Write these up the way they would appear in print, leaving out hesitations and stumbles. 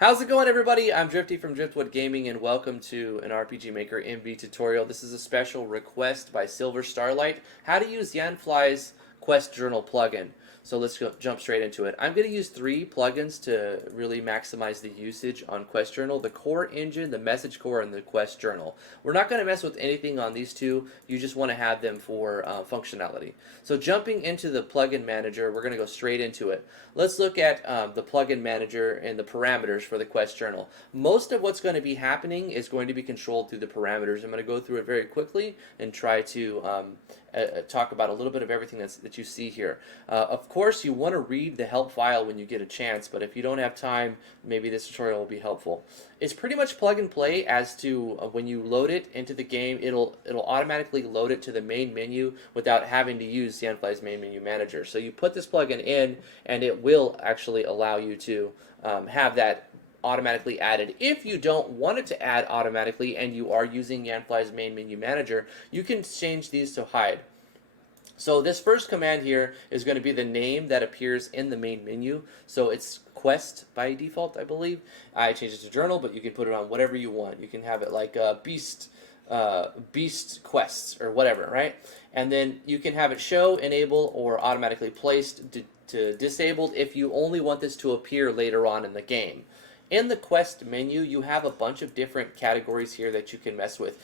How's it going, everybody? I'm Drifty from Driftwood Gaming, and welcome to an RPG Maker MV tutorial. This is a special request by Starlight, how to use Yanfly's Quest Journal plugin. So let's jump straight into it. I'm going to use three plugins to really maximize the usage on Quest Journal: the core engine, the message core, and the Quest Journal. We're not going to mess with anything on these two. You just want to have them for functionality. So jumping into the plugin manager, we're going to go straight into it. Let's look at the plugin manager and the parameters for the Quest Journal. Most of what's going to be happening is going to be controlled through the parameters. I'm going to go through it very quickly and try to talk about a little bit of everything that you see here. Of course, you want to read the help file when you get a chance, but if you don't have time, maybe this tutorial will be helpful. It's pretty much plug and play as to when you load it into the game, it'll automatically load it to the main menu without having to use Yanfly's main menu manager. So you put this plugin in, and it will actually allow you to have that automatically added. If you don't want it to add automatically and you are using Yanfly's main menu manager, you can change these to hide. So this first command here is going to be the name that appears in the main menu. So it's Quest by default, I believe. I changed it to Journal, but you can put it on whatever you want. You can have it like Beast Quests or whatever, right? And then you can have it show, enable, or automatically placed to disabled if you only want this to appear later on in the game. In the Quest menu, you have a bunch of different categories here that you can mess with.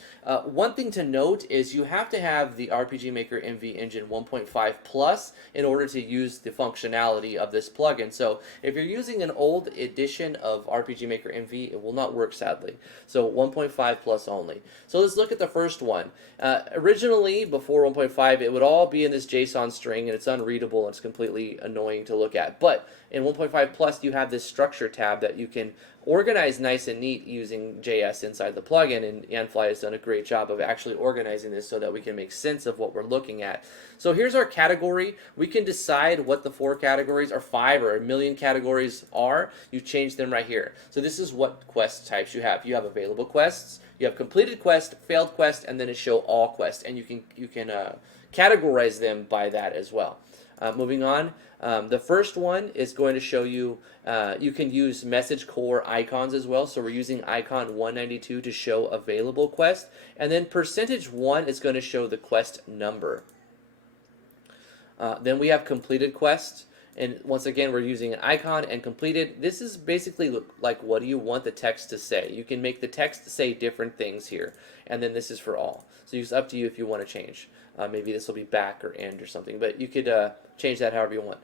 One thing to note is you have to have the RPG Maker MV Engine 1.5 Plus in order to use the functionality of this plugin. So if you're using an old edition of RPG Maker MV, it will not work, sadly. So 1.5 Plus only. So let's look at the first one. Originally, before 1.5, it would all be in this JSON string, and it's unreadable and it's completely annoying to look at. But in 1.5 Plus, you have this structure tab that you can organize nice and neat using JS inside the plugin, and Yanfly has done a great job of actually organizing this so that we can make sense of what we're looking at. So here's our category. We can decide what the 4 categories or 5 or a million categories are. You change them right here. So this is what quest types you have. You have available quests, you have completed quest, failed quest, and then it show all quests, and you can categorize them by that as well. Moving on, the first one is going to show you, you can use message core icons as well. So we're using icon 192 to show available quest. And then %1 is going to show the quest number. Then we have completed quest. And once again, we're using an icon and completed. This is basically like, what do you want the text to say? You can make the text say different things here. And then this is for all. So it's up to you if you want to change. Maybe this will be back or end or something, but you could change that however you want.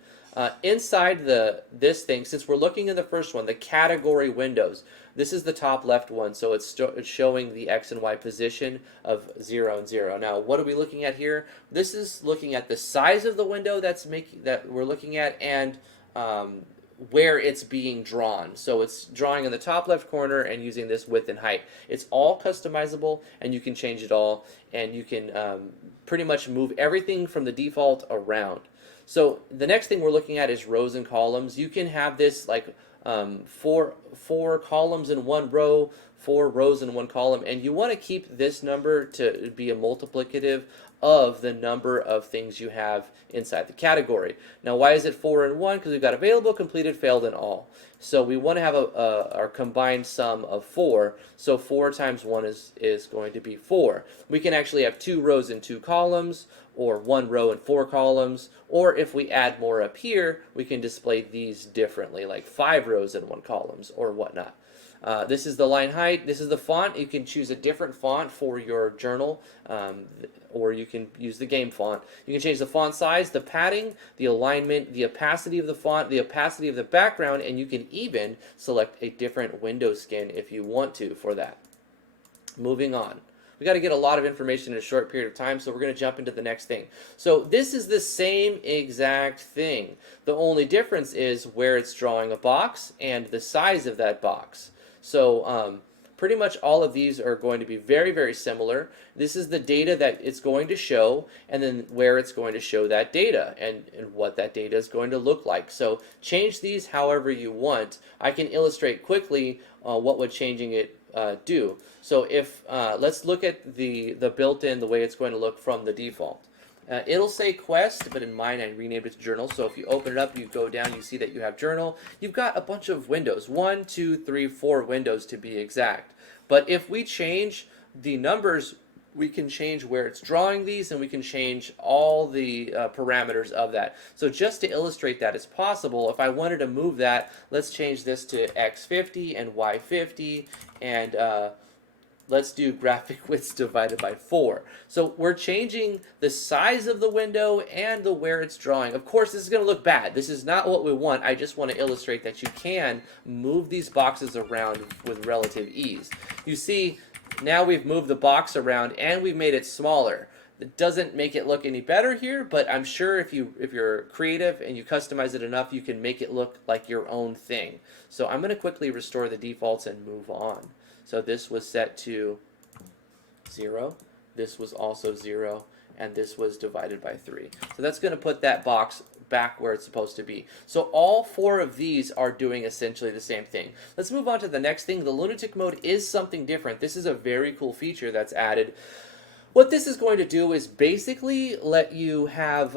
Inside this thing, since we're looking in the first one, the category windows, this is the top left one, so it's showing the X and Y position of 0 and 0. Now, what are we looking at here? This is looking at the size of the window that we're looking at, and where it's being drawn. So it's drawing in the top left corner and using this width and height. It's all customizable, and you can change it all, and you can pretty much move everything from the default around. So the next thing we're looking at is rows and columns. You can have this like four columns in one row, 4 rows in one column, and you want to keep this number to be a multiplicative of the number of things you have inside the category. Now, why is it 4 and 1? Because we've got available, completed, failed, and all. So we want to have our combined sum of 4. So 4 times 1 is going to be 4. We can actually have 2 rows and 2 columns, or 1 row and 4 columns, or if we add more up here, we can display these differently, like 5 rows and 1 columns, or whatnot. This is the line height. This is the font. You can choose a different font for your journal, or you can use the game font. You can change the font size, the padding, the alignment, the opacity of the font, the opacity of the background, and you can even select a different window skin if you want to for that. Moving on. We got to get a lot of information in a short period of time, so we're going to jump into the next thing. So this is the same exact thing. The only difference is where it's drawing a box and the size of that box. So pretty much all of these are going to be very, very similar. This is the data that it's going to show, and then where it's going to show that data, and what that data is going to look like. So change these however you want. I can illustrate quickly what would changing it do. So if let's look at the built-in, the way it's going to look from the default. It'll say quest, but in mine I renamed it to journal. So if you open it up, you go down, you see that you have journal. You've got a bunch of windows, 1, 2, 3, 4 windows to be exact. But if we change the numbers, we can change where it's drawing these, and we can change all the parameters of that. So just to illustrate that it's possible, if I wanted to move that, let's change this to x50 and y50, and let's do graphic widths divided by 4. So we're changing the size of the window and the where it's drawing. Of course, this is going to look bad. This is not what we want. I just want to illustrate that you can move these boxes around with relative ease. You see, now we've moved the box around and we've made it smaller. It doesn't make it look any better here, but I'm sure if you're creative and you customize it enough, you can make it look like your own thing. So I'm going to quickly restore the defaults and move on. So this was set to 0, this was also 0, and this was divided by 3. So that's going to put that box back where it's supposed to be. So all 4 of these are doing essentially the same thing. Let's move on to the next thing. The lunatic mode is something different. This is a very cool feature that's added. What this is going to do is basically let you have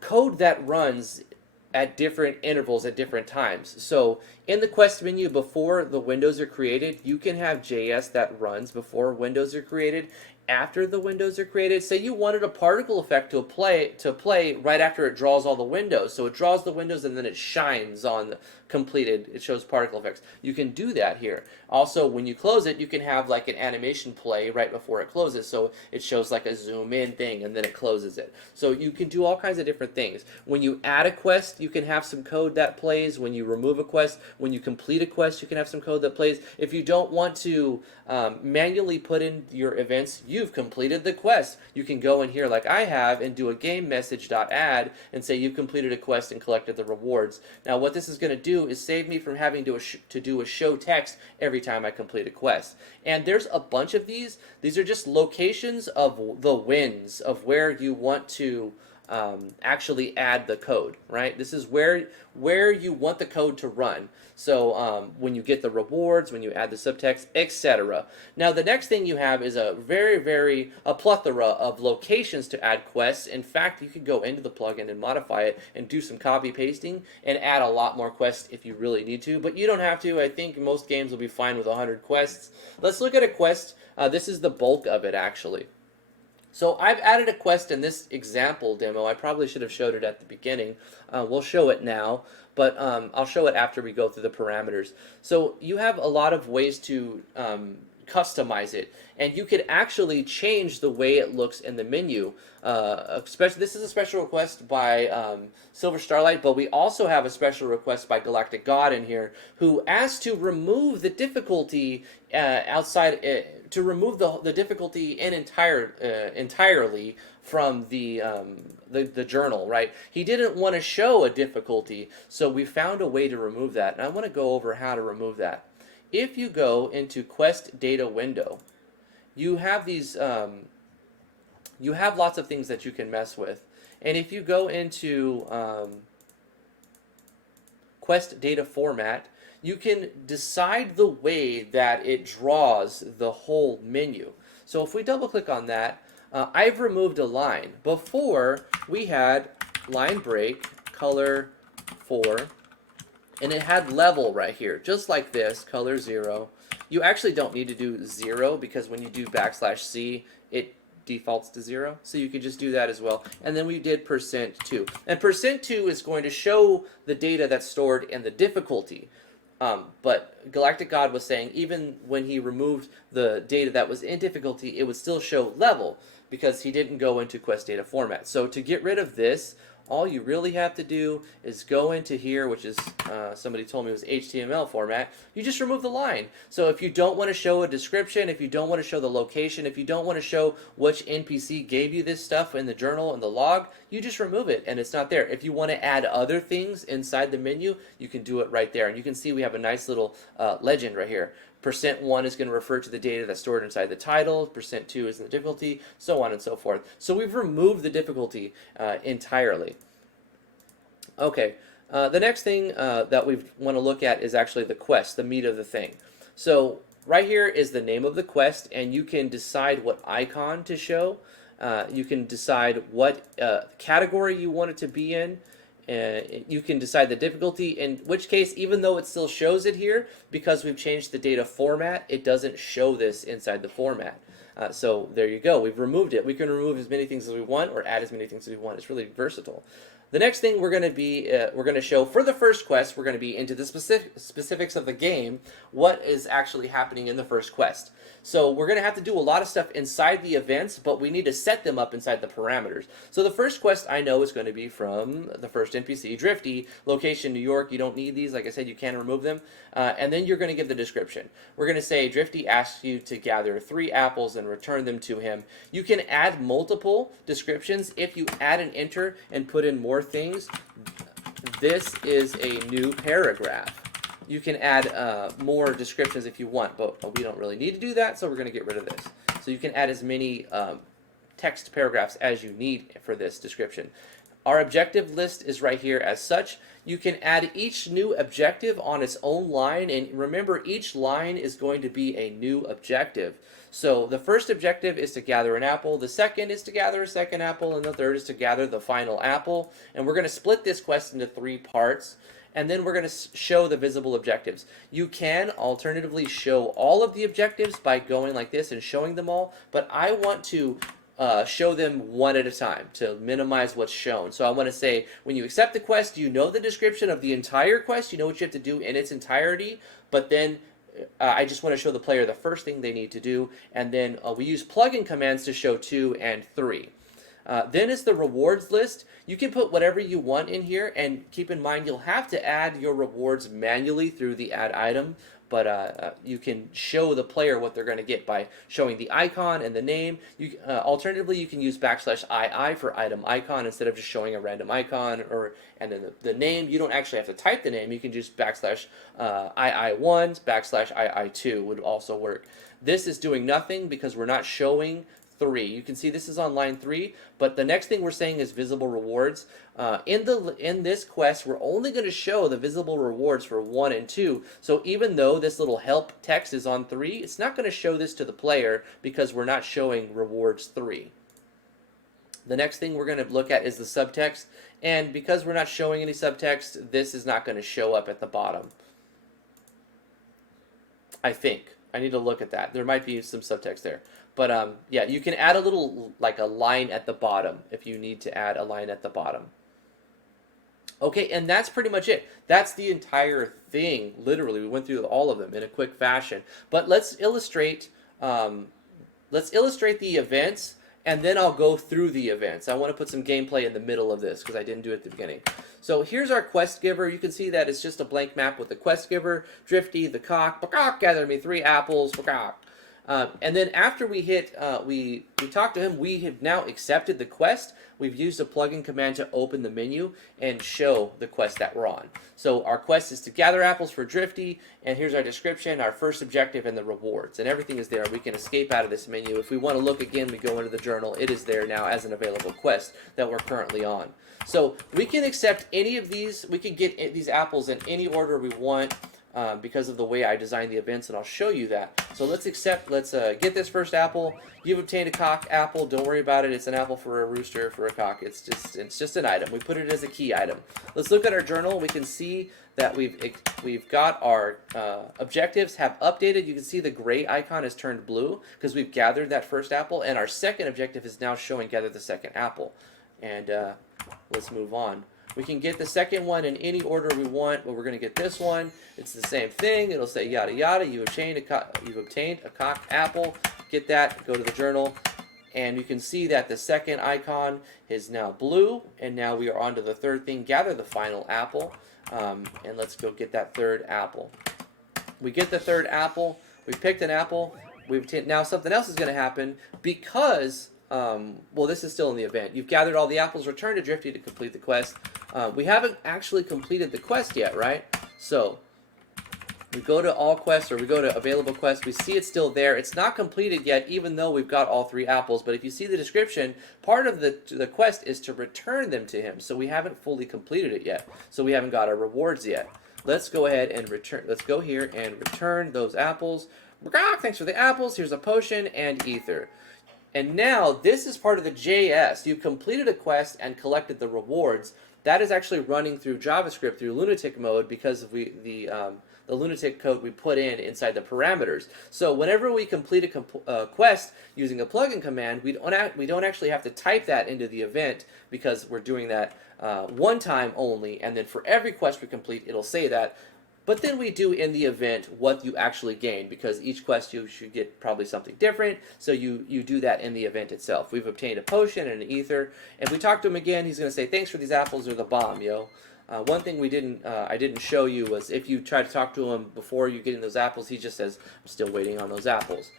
code that runs at different intervals at different times. So in the quest menu before the windows are created, you can have JS that runs before windows are created, after the windows are created. Say you wanted a particle effect to play right after it draws all the windows. So it draws the windows and then it shines on the completed, it shows particle effects. You can do that here. Also, when you close it, you can have like an animation play right before it closes. So it shows like a zoom in thing and then it closes it. So you can do all kinds of different things. When you add a quest, you can have some code that plays. When you remove a quest, when you complete a quest, you can have some code that plays. If you don't want to manually put in your events, you've completed the quest. You can go in here like I have and do a game message.add and say you've completed a quest and collected the rewards. Now what this is going to do is save me from having to do a show text every time I complete a quest. And there's a bunch of these. These are just locations of the wins of where you want to actually add the code, right? This is where you want the code to run. So when you get the rewards, when you add the subtext, etc. Now the next thing you have is a a plethora of locations to add quests. In fact, you could go into the plugin and modify it and do some copy pasting and add a lot more quests if you really need to, but you don't have to. I think most games will be fine with 100 quests. Let's look at a quest. This is the bulk of it actually. So I've added a quest in this example demo. I probably should have showed it at the beginning. We'll show it now, but I'll show it after we go through the parameters. So you have a lot of ways to customize it, and you could actually change the way it looks in the menu. This is a special request by Silver Starlight, but we also have a special request by Galactic God in here, who asked to remove the difficulty to remove the difficulty entirely from the journal, right? He didn't want to show a difficulty, so we found a way to remove that, and I want to go over how to remove that. If you go into Quest Data Window, you have these, you have lots of things that you can mess with. And if you go into Quest Data Format, you can decide the way that it draws the whole menu. So if we double click on that, I've removed a line. Before, we had line break, color 4, and it had level right here, just like this, color 0. You actually don't need to do 0 because when you do \C, it defaults to 0. So you could just do that as well. And then we did %2. And %2 is going to show the data that's stored in the difficulty. But Galactic God was saying even when he removed the data that was in difficulty, it would still show level because he didn't go into Quest Data Format. So to get rid of this, all you really have to do is go into here, which is, somebody told me it was HTML format. You just remove the line. So if you don't want to show a description, if you don't want to show the location, if you don't want to show which NPC gave you this stuff in the journal and the log, you just remove it and it's not there. If you want to add other things inside the menu, you can do it right there. And you can see we have a nice little legend right here. %1 is going to refer to the data that's stored inside the title, %2 is the difficulty, so on and so forth. So we've removed the difficulty entirely. Okay, the next thing that we want to look at is actually the quest, the meat of the thing. So right here is the name of the quest, and you can decide what icon to show. You can decide what category you want it to be in. You can decide the difficulty, in which case, even though it still shows it here, because we've changed the data format, it doesn't show this inside the format. So there you go. We've removed it. We can remove as many things as we want or add as many things as we want. It's really versatile. The next thing we're going to show for the first quest, we're going to be into the specifics of the game, what is actually happening in the first quest. So we're going to have to do a lot of stuff inside the events, but we need to set them up inside the parameters. So the first quest I know is going to be from the first NPC, Drifty, location New York. You don't need these. Like I said, you can remove them. And then you're going to give the description. We're going to say Drifty asks you to gather 3 apples and return them to him. You can add multiple descriptions if you add an enter and put in more things. This is a new paragraph. You can add more descriptions if you want, but we don't really need to do that, so we're going to get rid of this. So you can add as many text paragraphs as you need for this description. Our objective list is right here as such. You can add each new objective on its own line, and remember, each line is going to be a new objective. So the first objective is to gather an apple, the second is to gather a second apple, and the third is to gather the final apple. And we're going to split this quest into 3 parts, and then we're going to show the visible objectives. You can alternatively show all of the objectives by going like this and showing them all, but I want to show them one at a time to minimize what's shown. So I want to say, when you accept the quest, you know the description of the entire quest, you know what you have to do in its entirety, but then I just want to show the player the first thing they need to do, and then we use plugin commands to show 2 and 3. Then is the rewards list. You can put whatever you want in here, and keep in mind you'll have to add your rewards manually through the add item, but you can show the player what they're going to get by showing the icon and the name. Alternatively, you can use \II for item icon instead of just showing a random icon, and then the name. You don't actually have to type the name. You can just \II1, \II2 would also work. This is doing nothing because we're not showing 3. You can see this is on line 3, but the next thing we're saying is visible rewards. In this quest, we're only going to show the visible rewards for 1 and 2. So even though this little help text is on 3, it's not going to show this to the player because we're not showing rewards 3. The next thing we're going to look at is the subtext, and because we're not showing any subtext, this is not going to show up at the bottom. I think. I need to look at that. There might be some subtext there. But yeah, you can add a little, like a line at the bottom if you need to add a line at the bottom. Okay, and that's pretty much it. That's the entire thing. Literally, we went through all of them in a quick fashion. But let's illustrate the events, and then I'll go through the events. I want to put some gameplay in the middle of this because I didn't do it at the beginning. So here's our quest giver. You can see that it's just a blank map with the quest giver, Drifty, the cock, gather me 3 apples, and then after we hit, we talked to him, we have now accepted the quest. We've used a plugin command to open the menu and show the quest that we're on. So our quest is to gather apples for Drifty, and here's our description, our first objective, and the rewards. And everything is there. We can escape out of this menu. If we want to look again, we go into the journal. It is there now as an available quest that we're currently on. So we can accept any of these. We can get these apples in any order we want. Because of the way I designed the events, and I'll show you that. So let's get this first apple. You've obtained a cock apple. Don't worry about it. It's an apple for a rooster, for a cock. It's just an item. We put it as a key item. Let's look at our journal. We can see that we've got our objectives have updated. You can see the gray icon has turned blue because we've gathered that first apple, and our second objective is now showing gather the second apple. And let's move on. We can get the second one in any order we want, but we're going to get this one. It's the same thing. It'll say yada yada. You've obtained a cock apple. Get that. Go to the journal, and you can see that the second icon is now blue, and now we are on to the third thing. Gather the final apple, and let's go get that third apple. We get the third apple. We picked an apple. Now something else is going to happen because. Well, this is still in the event. You've gathered all the apples. Return to Drifty to complete the quest. We haven't actually completed the quest yet, right? So we go to all quests, or we go to available quests. We see it's still there. It's not completed yet, even though we've got all 3 apples. But if you see the description, part of the quest is to return them to him. So we haven't fully completed it yet. So we haven't got our rewards yet. Let's go ahead and return. Let's go here and return those apples. Thanks for the apples. Here's a potion and ether. And now this is part of the JS. You completed a quest and collected the rewards. That is actually running through JavaScript through lunatic mode because of the lunatic code we put in inside the parameters. So whenever we complete a quest using a plugin command, we don't actually have to type that into the event because we're doing that one time only, and then for every quest we complete, it'll say that. But then we do in the event what you actually gain, because each quest you should get probably something different, so you do that in the event itself. We've obtained a potion and an ether, and if we talk to him again, he's going to say, thanks for these apples, or the bomb, yo. One thing I didn't show you was if you try to talk to him before you getting those apples, he just says, I'm still waiting on those apples.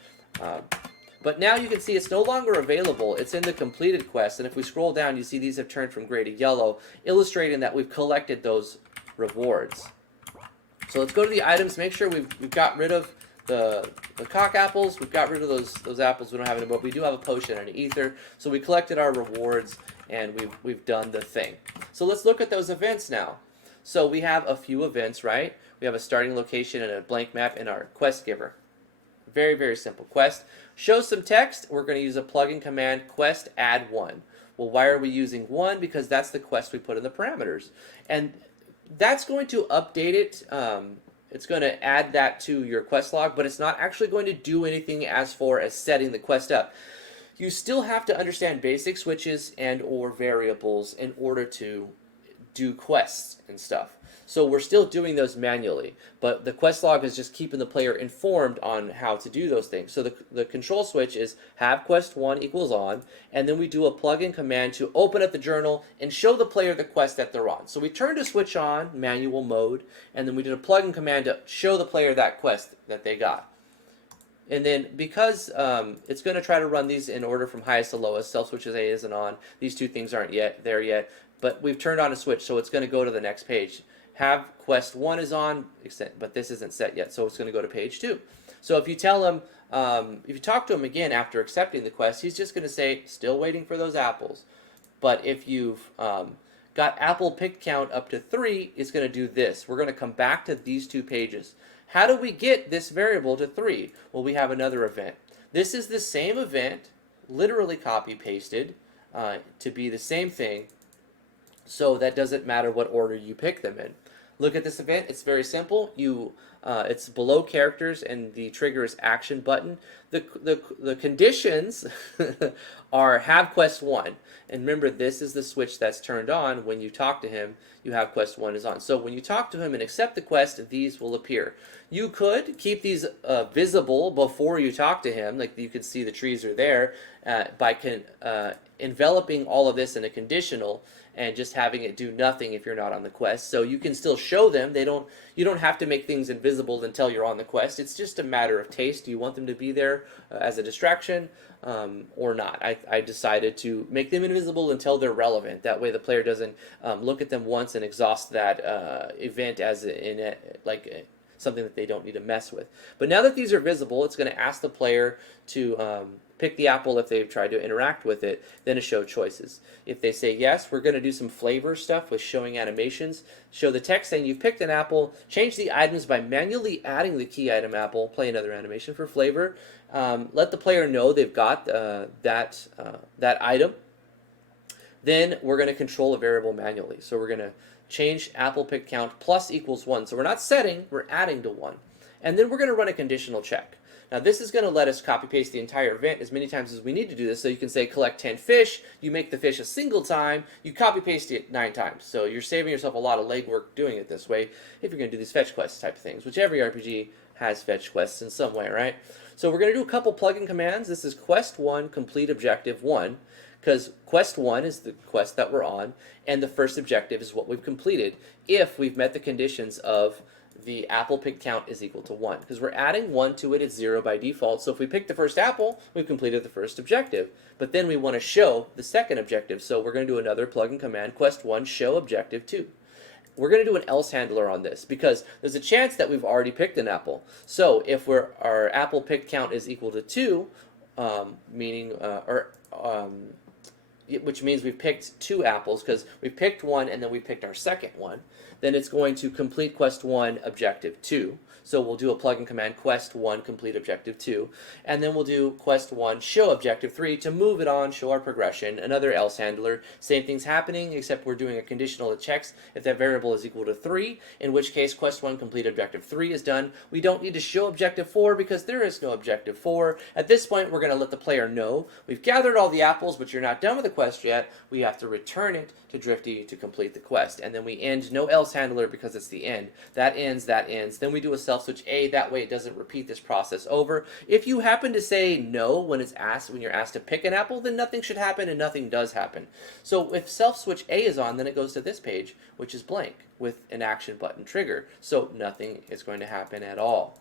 But now you can see it's no longer available. It's in the completed quest, and if we scroll down, you see these have turned from gray to yellow, illustrating that we've collected those rewards. So let's go to the items, make sure we've got rid of the cock apples, we've got rid of those apples we don't have anymore, but we do have a potion and an ether, so we collected our rewards, and we've done the thing. So let's look at those events now. So we have a few events, right? We have a starting location and a blank map in our quest giver. Very, very simple quest. Show some text, we're going to use a plugin command, quest add 1. Well, why are we using 1? Because that's the quest we put in the parameters. And that's going to update it. It's going to add that to your quest log, but it's not actually going to do anything as far as setting the quest up. You still have to understand basic switches and or variables in order to do quests and stuff. So we're still doing those manually, but the quest log is just keeping the player informed on how to do those things. So the control switch is have quest 1 equals on, and then we do a plugin command to open up the journal and show the player the quest that they're on. So we turned a switch on, manual mode, and then we did a plugin command to show the player that quest that they got. And then because it's going to try to run these in order from highest to lowest, self switches A isn't on, these two things aren't yet there yet, but we've turned on a switch, so it's going to go to the next page. Have quest 1 is on, but this isn't set yet, so it's going to go to page 2. So if you tell him, if you talk to him again after accepting the quest, he's just going to say, still waiting for those apples. But if you've got apple pick count up to 3, it's going to do this. We're going to come back to these two pages. How do we get this variable to 3? Well, we have another event. This is the same event, literally copy-pasted, to be the same thing, so that doesn't matter what order you pick them in. Look at this event. It's very simple. It's below characters, and the trigger is action button. The conditions are have quest 1. And remember, this is the switch that's turned on when you talk to him. You have quest 1 is on. So when you talk to him and accept the quest, these will appear. You could keep these visible before you talk to him, like you can see the trees are there, by enveloping all of this in a conditional and just having it do nothing if you're not on the quest. So you can still show them. You don't have to make things invisible until you're on the quest. It's just a matter of taste. Do you want them to be there as a distraction or not? I decided to make them invisible until they're relevant. That way the player doesn't look at them once and exhaust that event as something that they don't need to mess with. But now that these are visible, it's going to ask the player to pick the apple if they've tried to interact with it, then to show choices. If they say yes, we're going to do some flavor stuff with showing animations. Show the text saying you've picked an apple, change the items by manually adding the key item apple, play another animation for flavor. Let the player know they've got that item. Then we're going to control a variable manually. So we're going to change apple pick count plus equals 1. So we're not setting, we're adding to 1. And then we're going to run a conditional check. Now this is going to let us copy paste the entire event as many times as we need to do this. So you can say collect 10 fish, you make the fish a single time, you copy paste it 9 times. So you're saving yourself a lot of legwork doing it this way if you're going to do these fetch quests type of things, which every RPG has fetch quests in some way, right? So we're going to do a couple plugin commands. This is quest 1 complete objective 1. Because quest 1 is the quest that we're on, and the first objective is what we've completed if we've met the conditions of the apple pick count is equal to 1. Because we're adding 1 to it, it's 0 by default. So if we pick the first apple, we've completed the first objective. But then we want to show the second objective. So we're going to do another plugin command, quest 1, show objective 2. We're going to do an else handler on this because there's a chance that we've already picked an apple. So if our apple pick count is equal to 2, which means we've picked 2 apples because we picked one and then we picked our second one, then it's going to complete quest 1, objective 2. So we'll do a plugin command, quest 1, complete objective 2, and then we'll do quest 1, show objective 3 to move it on, show our progression. Another else handler, same thing's happening, except we're doing a conditional that checks if that variable is equal to 3, in which case quest 1, complete objective 3 is done. We don't need to show objective 4 because there is no objective 4. At this point, we're going to let the player know we've gathered all the apples, but you're not done with the quest yet. We have to return it to Drifty to complete the quest. And then we end no else handler because it's the end. That ends, that ends. Then we do a self switch A. That way it doesn't repeat this process over. If you happen to say no when you're asked to pick an apple, then nothing should happen and nothing does happen. So if self switch A is on, then it goes to this page, which is blank with an action button trigger. So nothing is going to happen at all.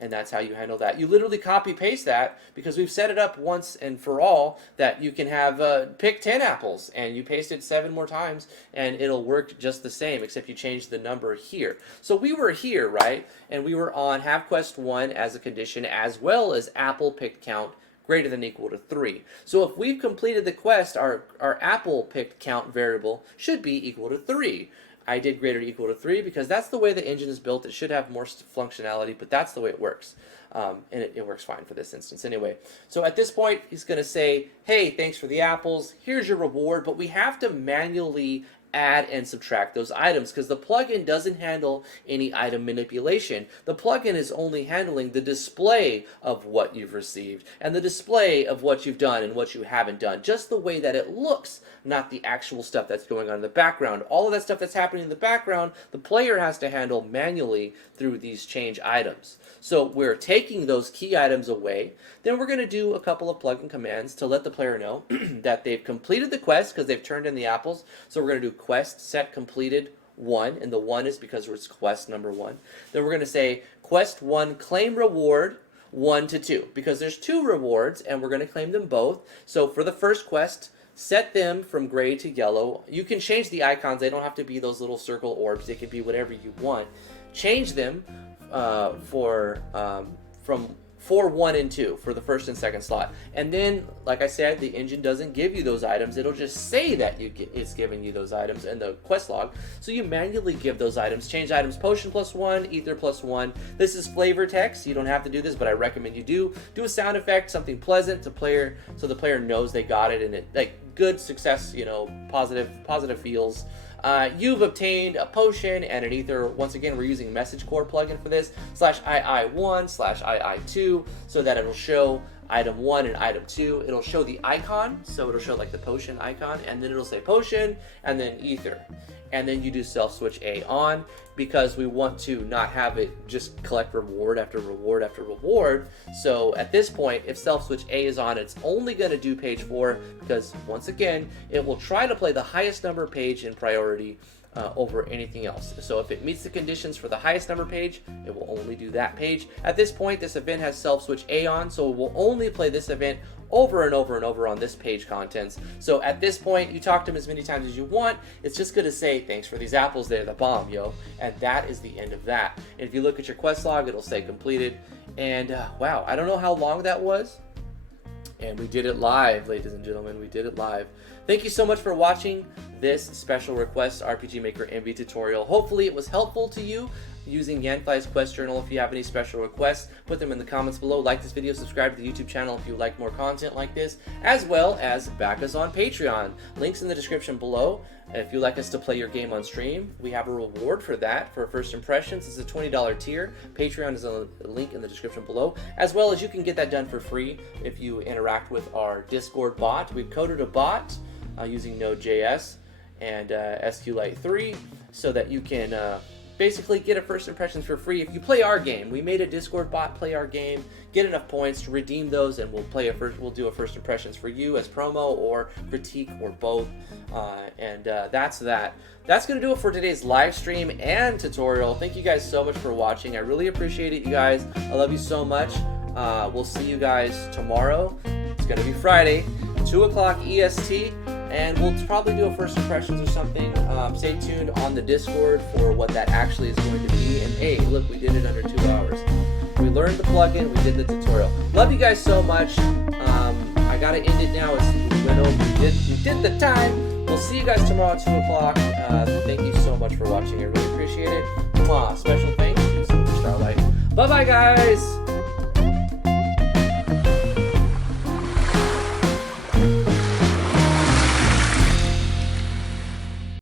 And that's how you handle that. You literally copy paste that because we've set it up once and for all that you can have pick 10 apples and you paste it 7 more times and it'll work just the same, except you change the number here. So we were here, right? And we were on have quest 1 as a condition, as well as apple picked count greater than or equal to 3. So if we've completed the quest, our apple picked count variable should be equal to 3. I did greater than or equal to 3 because that's the way the engine is built. It should have more functionality, but that's the way it works. And it works fine for this instance anyway. So at this point, he's going to say, hey, thanks for the apples. Here's your reward. But we have to manually add and subtract those items because the plugin doesn't handle any item manipulation. The plugin is only handling the display of what you've received and the display of what you've done and what you haven't done, just the way that it looks, not the actual stuff that's going on in the background. All of that stuff that's happening in the background, the player has to handle manually through these change items. So we're taking those key items away. Then we're going to do a couple of plugin commands to let the player know that they've completed the quest because they've turned in the apples. So we're going to do quest set completed 1, and the 1 is because it's quest number 1. Then we're going to say quest 1 claim reward 1 to 2 because there's 2 rewards and we're going to claim them both. So for the first quest, set them from gray to yellow. You can change the icons. They don't have to be those little circle orbs. They can be whatever you want. Change them from 4, 1, and 2 for the first and second slot. And then, like I said, the engine doesn't give you those items. It'll just say that it's giving you those items in the quest log. So you manually give those items. Change items, potion +1, ether +1. This is flavor text. You don't have to do this, but I recommend you do. Do a sound effect, something pleasant to player, so the player knows they got it, and it like good success, positive feels. You've obtained a potion and an ether. Once again, we're using message core plugin for this, /II1/II2, so that it'll show item 1 and item 2. It'll show the icon, so it'll show like the potion icon, and then it'll say potion and then ether. And then you do self switch A on because we want to not have it just collect reward after reward after reward. So at this point, if self switch A is on, it's only going to do page 4 because once again, it will try to play the highest number page in priority over anything else. So if it meets the conditions for the highest number page, it will only do that page. At this point, this event has self switch A on, so it will only play this event over and over and over on this page contents. So at this point, you talk to them as many times as you want. It's just going to say, thanks for these apples, they're the bomb, yo. And that is the end of that. And if you look at your quest log, it'll say completed. And wow, I don't know how long that was. And we did it live, ladies and gentlemen. We did it live. Thank you so much for watching this special request RPG Maker MV tutorial. Hopefully it was helpful to you using Yanfly's quest journal. If you have any special requests, put them in the comments below. Like this video, subscribe to the YouTube channel if you like more content like this, as well as back us on Patreon. Links in the description below. If you'd like us to play your game on stream, we have a reward for that for first impressions. It's a $20 tier. Patreon is a link in the description below, as well as you can get that done for free if you interact with our Discord bot. We've coded a bot using Node.js and SQLite 3 so that you can basically get a first impressions for free if you play our game. We made a Discord bot play our game, get enough points to redeem those, and we'll do a first impressions for you as promo or critique or both. That's that. That's going to do it for today's live stream and tutorial. Thank you guys so much for watching. I really appreciate it, you guys. I love you so much. We'll see you guys tomorrow. It's going to be Friday, 2 o'clock EST. And we'll probably do a first impressions or something. Stay tuned on the Discord for what that actually is going to be. And hey, look, we did it under 2 hours. We learned the plugin, we did the tutorial. Love you guys so much. I gotta end it now. to know if you did the time. We'll see you guys tomorrow at 2 o'clock. Thank you so much for watching. I really appreciate it. Mwah. Special thanks to Starlight. Bye-bye, guys.